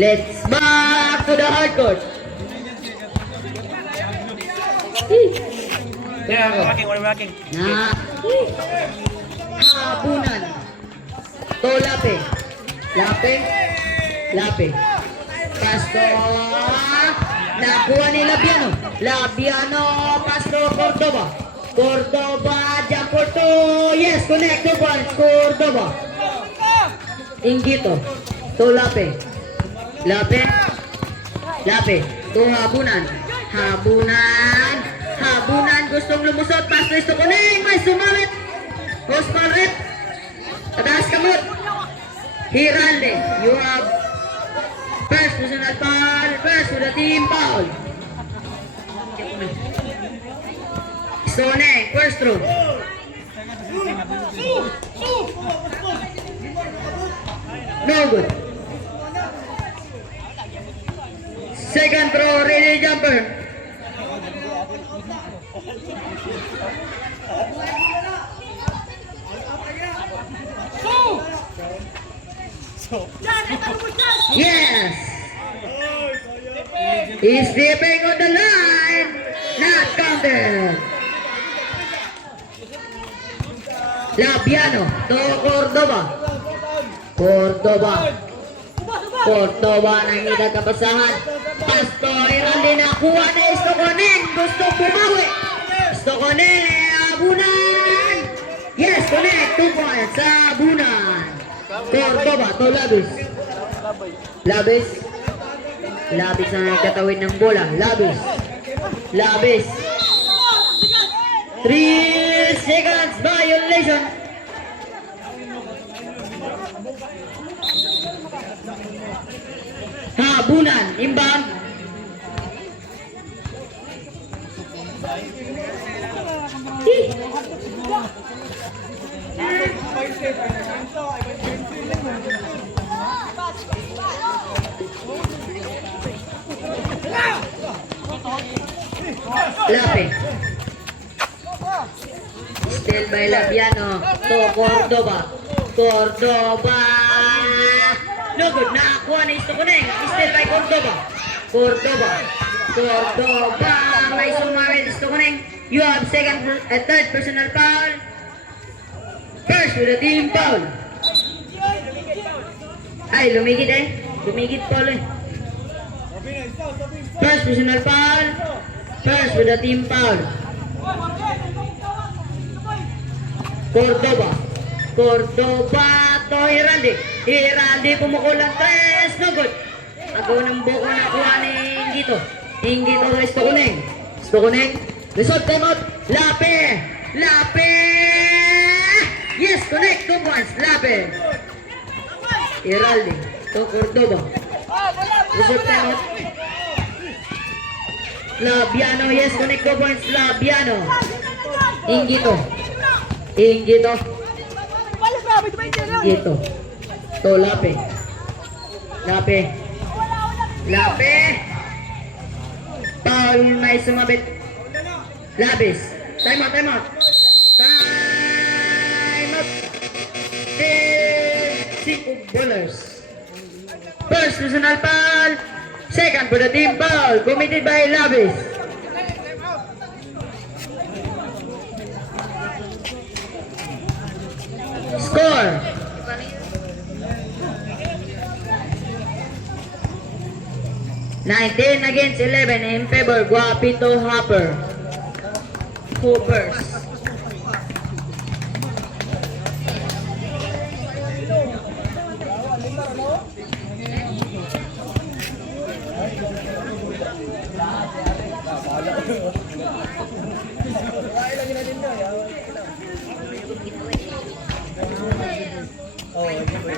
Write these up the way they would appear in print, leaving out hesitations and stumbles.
Let's back to the hard court. Working. Na habunan. To Lape. Lape. Pasto. Nakuha ni Labiano. Pasto Cordoba. Jump for two. Yes, connect to one. Cordoba. Inggito. To Lape. To Habunan. Gustong lumusot. Pasto isto kuning. May sumamit. Hospan rep. Tadas kamot. Hiralde. You have first personal foul. First to the team foul. Sone. First throw. No good. Second throw. Ready jumper. Yes! He's dipping on the line! Not counted! Labiano to Cordoba nang nagkapasahan. Pasto Heralde nakuha na Istokonen. Gusto bumawi. Istokonen, Habunan! Yes, connect. 2 points sa Habunan. Cordoba to Labis ang nagtatawid ng bola. Labis. 3 seconds violation. Habunan, imbang. Lape. Still by Labiano to Cordoba. No good. Nakakuha na Istokonen. Still by Cordoba. May sumawid Istokonen. You have third personal foul. First with the team foul. Ay, lumigit foul eh. First personal foul. First with the team foul. Cordoba to Heralde kumukulang 3. No good. Ako ng buko na kuha ni Inggito to Istokonen. Result time out. Lape. Yes, connect 2 points. Lape. Heralde to Cordoba. Result time out. Labiano, yes, connect 2 points. Labiano. Inggito. To Lape. Paul may sumabit. Labis. Time out. 5 bowlers. First personal foul. Second for the team foul. Committed by Labis. Score. (19 against 11 in favor Guapito Hoppers. 20.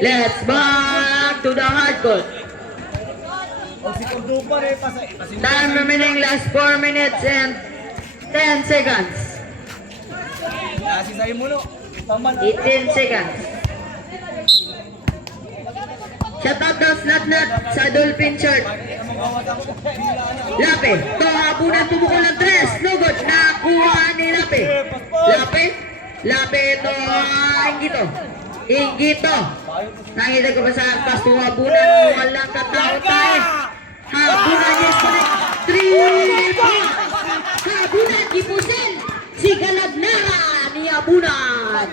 Let's back to the hard court. Time remaining last 4 minutes and 10 seconds. 18 seconds. Shut up daw snat sa Dolphin shirt. Lape, to habunan tumukol ng 3. No good. Lape. Lape. Lape ito. Inggito. Nakita ko ba sa pasto habunan? Walang katao tayo. Habunan yes connect. 3 points. Habunan Gipusin. Si Galagnaga ni Habunan.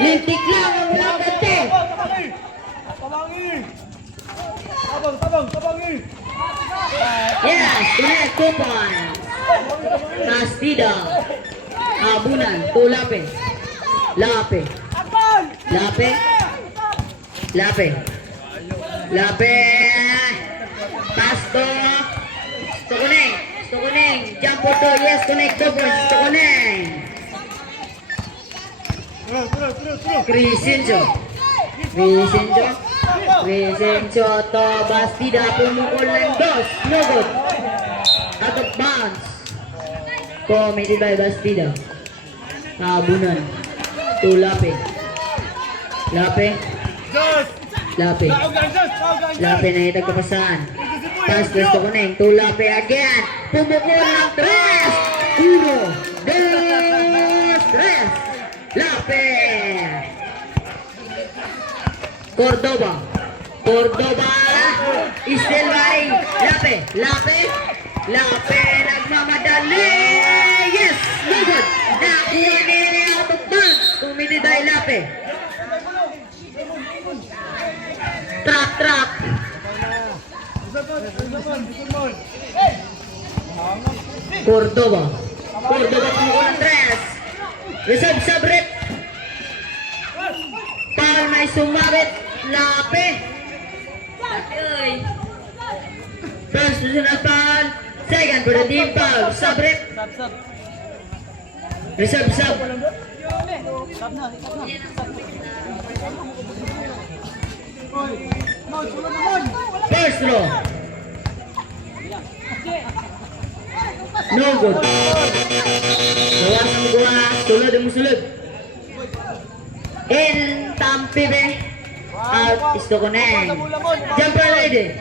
Lintik lang ang lakate. Tabangi. Yes, connect 2 points. Bastida. Habunan. To Lape. Lape. Pasto. Stokuneng. Jump to. Yes, connect 2 points. Stokuneng. Crescencio to Bastida. Pumukol ng 2. No good. Out of bounds. Committed by Bastida. Habunan. To Lape. Lape na itagkapasan. Pass to Kuneng. To Lape again. Pumukol ng 3. 1, 2, 3. Lape. Cordoba. Still by Lape. Nagmamadali. Yes. No good. Nakuha nila out of bounds. Committed by Lape. Trap. Cordoba pumukul ng 3. Reserve Sabrip. Paul may sumabit. Lape. First susunod Paul. Second for the team Paul. Sabrip. Reserve sub. First row. No good. Gawas ang gawa. Sulod. In Tampibe. Out is to Kuneng. Jumper lady.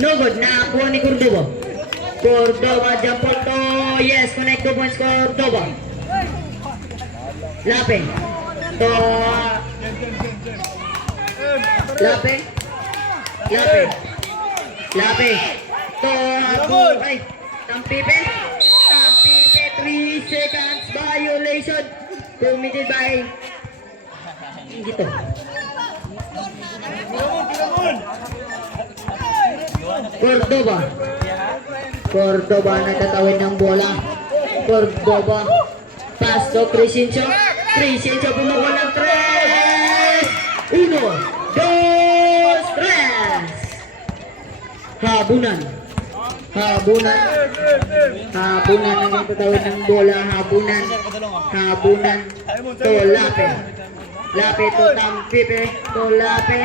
No good. Nakakuha ni Cordoba. Jumper to. Yes, connect 2 points Cordoba. Lape. To Tampipe 3 seconds violation committed by Inggito. Cordoba nagtatawid ng bola. Cordoba pass to Crescencio pumukul ng 3. 1, 2, 3. Habunan ang nagtatawid ng bola. Habunan to Lape to Tampipe to Lape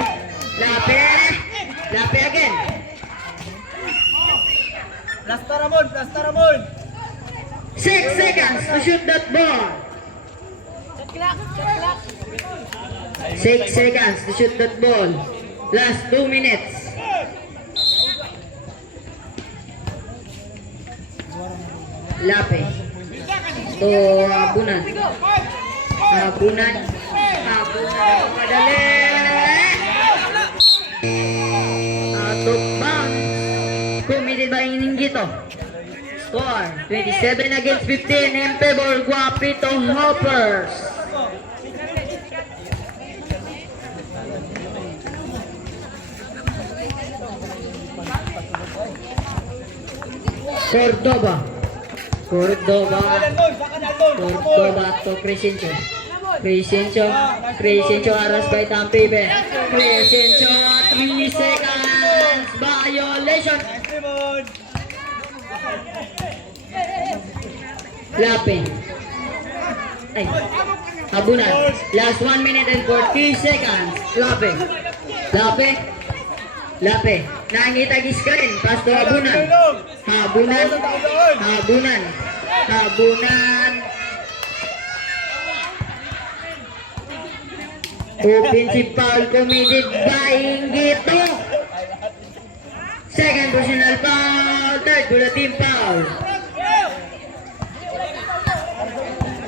again. Plasta Ramon. 6 seconds to shoot that ball. 6 seconds to shoot that ball. Last 2 minutes. Lape to Habunan. Madali. Out of bounds. Committed by Inggito. Score 27 against 15 in favor Guapito Hoppers. Cordoba to Crescencio aras by Tampibe. Crescencio 3 seconds violation. Lape. Habunan. Last 1 minute and 40 seconds. Lape. Nangitag screen. Pass to Habunan. Offensive foul committed by Inggito. Second personal foul. Third for the team foul.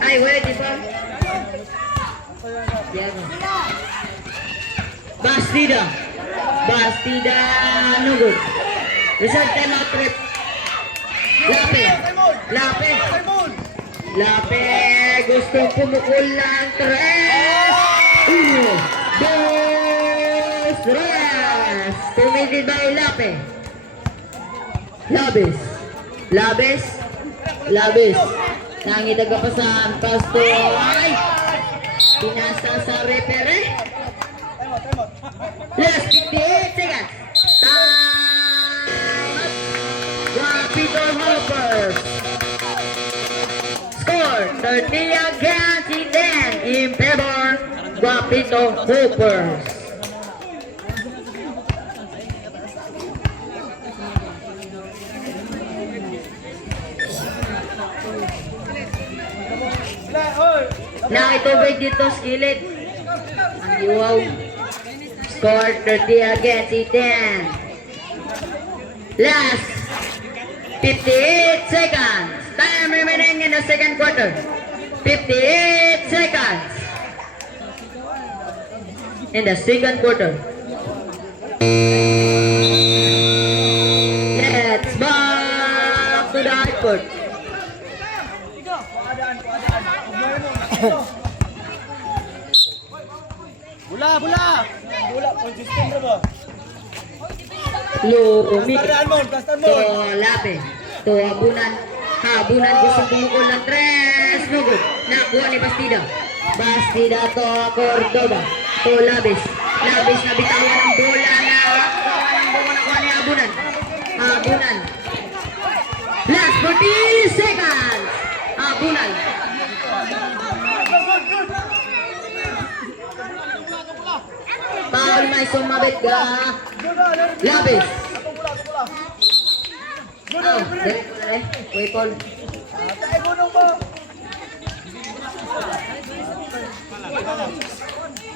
Ay, wala di foul. Yan. Bastida. Bastida. No good. Result time out trip. Lape. Lape. Lape. Gustong pumukul ng tres. Uno. Dos. Tres. Committed by Lape. Labis. Labis. Labis. Nangitag ka pa sa pasto. Ay! Pinasa sa repere. Last 58 seconds. Time. Guapito Hoppers. Score 30 against 10 in favor Guapito Hoppers. Nakitubig dito skillet. Ang iwaw. Score 30 against 10. Last 58 seconds. Time remaining in the second quarter. 58 seconds. In the second quarter. Let's back to the high court. Bola, bola. Bola, consistent bro ba? Lumi. Kastan mo, kastan mo. To Lape. To Habunan. Habunan gustong pumukol ng tres. No good. Nakuha ni Bastida. Bastida to Cordoba. To Labis. Labis na bitawan ng bola na nakuha ni Habunan. Habunan. Last 40 seconds. Habunan. Paul may sumabit ka. Labis. Oh, dali ko na rin. Uy, Paul. Atay gunong mo.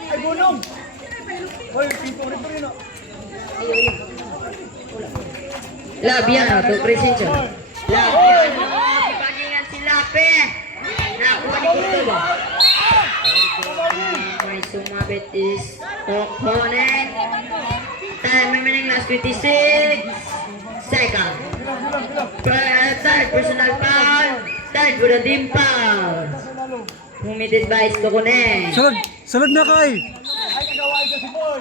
Ay gunong. Hoy, pito rin pa rin o. Labiano to Crescencio. Labiano. Ipagingan si Lape. Nakuha ni Cordoba. May sumabit is opponent. Time remaining last 26 seconds. Third personal foul. Third for the team foul. Committed by Stokonen. Sunod! Sunod na kay! Ay, kagawa ka si Paul.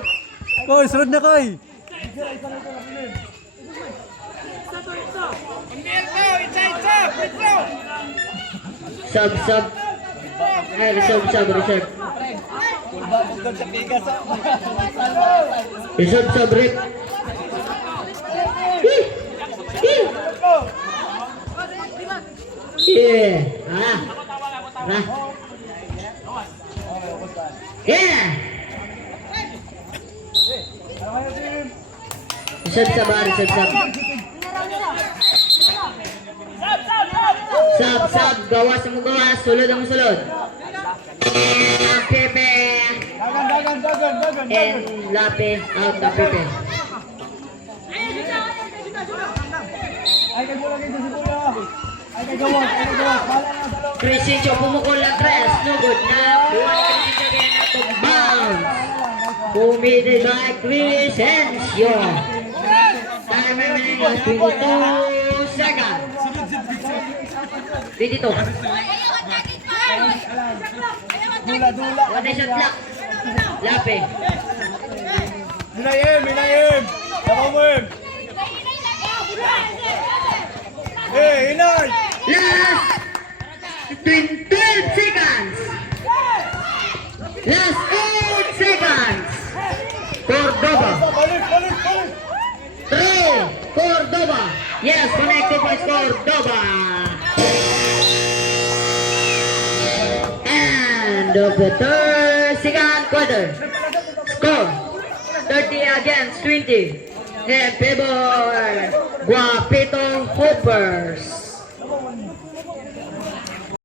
Boy, sunod na kay! Sub. Ay, reserve. Bugod sa pigas. Reserve, rep. Yeah. Yeah. Reserve. Sub. Gawas mo gawas. Sulod ang sulod. And Pepe. Dagan. And Lape out the Pepe. Ay, kagawa ka si Paul. Ay, kagawa. Bala na sa loob. Crescencio pumukol ng tres. No good na. Buwan ni Crescencio again at to bounce. Committed by Crescencio. Time remaining 22 seconds. 22. Dula. One shot clock. Lape. Minayim. Tama mo yun. Inay. Last 12 seconds. Last 8 seconds. Cordoba. Balik. 3. Cordoba. Yes, connected by Cordoba. End of the second quarter. Score 30 against 20. In favor Guapito Hoppers.